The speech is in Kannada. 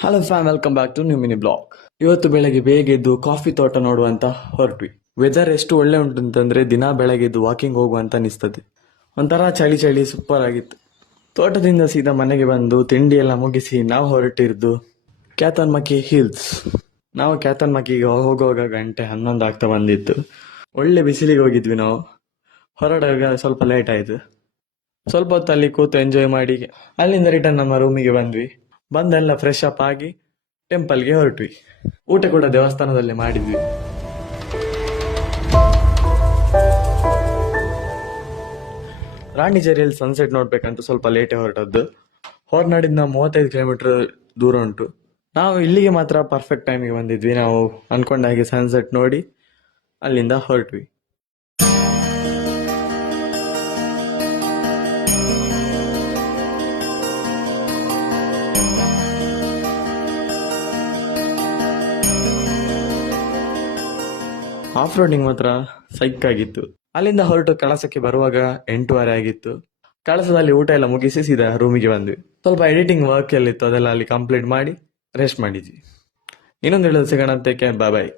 Hello fam, welcome back to new mini blog. ಇವತ್ತು ಬೆಳಗ್ಗೆ ಬೇಗ ಎದ್ದು ಕಾಫಿ ತೋಟ ನೋಡುವಂತ ಹೊರಟ್ವಿ. ವೆದರ್ ಎಷ್ಟು ಒಳ್ಳೆ ಉಂಟು ಅಂತಂದ್ರೆ ದಿನ ಬೆಳಗ್ಗೆ ಎದ್ದು ವಾಕಿಂಗ್ ಹೋಗುವಂತ ಅನಿಸ್ತದೆ. ಒಂಥರ ಚಳಿ ಚಳಿ ಸೂಪರ್ ಆಗಿತ್ತು. ತೋಟದಿಂದ ಸೀದಾ ಮನೆಗೆ ಬಂದು ತಿಂಡಿ ಎಲ್ಲ ಮುಗಿಸಿ ನಾವು ಹೊರಟಿರ್ದು ಕ್ಯಾತನ್ಮಕ್ಕಿ ಹಿಲ್ಸ್. ನಾವು ಕ್ಯಾತನ್ಮಕ್ಕಿಗೆ ಹೋಗುವಾಗ ಗಂಟೆ 11 ಆಗ್ತಾ ಬಂದಿತ್ತು. ಒಳ್ಳೆ ಬಿಸಿಲಿಗೆ ಹೋಗಿದ್ವಿ ನಾವು. ಹೊರಡುವಾಗ ಸ್ವಲ್ಪ ಲೇಟ್ ಆಯ್ತು. ಸ್ವಲ್ಪ ಹೊತ್ತು ಅಲ್ಲಿ ಕೂತು ಎಂಜಾಯ್ ಮಾಡಿ ಅಲ್ಲಿಂದ ರಿಟರ್ನ್ ನಮ್ಮ ರೂಮಿಗೆ ಬಂದ್ವಿ. ಬಂದೆಲ್ಲ ಫ್ರೆಶ್ ಅಪ್ ಆಗಿ ಟೆಂಪಲ್ಗೆ ಹೊರಟ್ವಿ. ಊಟ ಕೂಡ ದೇವಸ್ಥಾನದಲ್ಲಿ ಮಾಡಿದ್ವಿ. ರಾಣಿಜೇರಿಯಲ್ಲಿ ಸನ್ಸೆಟ್ ನೋಡ್ಬೇಕಂತ ಸ್ವಲ್ಪ ಲೇಟೇ ಹೊರಟದ್ದು. ಹೊರನಾಡಿಂದ 35 ಕಿಲೋಮೀಟರ್ ದೂರ ಉಂಟು. ನಾವು ಇಲ್ಲಿಗೆ ಮಾತ್ರ ಪರ್ಫೆಕ್ಟ್ ಟೈಮಿಗೆ ಬಂದಿದ್ವಿ. ನಾವು ಅನ್ಕೊಂಡ ಹಾಗೆ ಸನ್ಸೆಟ್ ನೋಡಿ ಅಲ್ಲಿಂದ ಹೊರಟ್ವಿ. ಆಫ್ ರೋಡಿಂಗ್ ಮಾತ್ರ ಸೈಕ್ ಆಗಿತ್ತು. ಅಲ್ಲಿಂದ ಹೊರಟು ಕಳಸಕ್ಕೆ ಬರುವಾಗ 8:30 ಆಗಿತ್ತು. ಕಳಸದಲ್ಲಿ ಊಟ ಎಲ್ಲ ಮುಗಿಸಿ ಸೀದಾ ರೂಮಿಗೆ ಬಂದ್ವಿ. ಸ್ವಲ್ಪ ಎಡಿಟಿಂಗ್ ವರ್ಕ್ ಎಲ್ಲ ಇತ್ತು, ಅದೆಲ್ಲ ಅಲ್ಲಿ ಕಂಪ್ಲೀಟ್ ಮಾಡಿ ರೆಸ್ಟ್ ಮಾಡಿದ್ವಿ. ಇನ್ನೊಂದು ಹೇಳೋದು ಸಿಗೋಣ. ಬಾಯ್ ಬಾಯ್.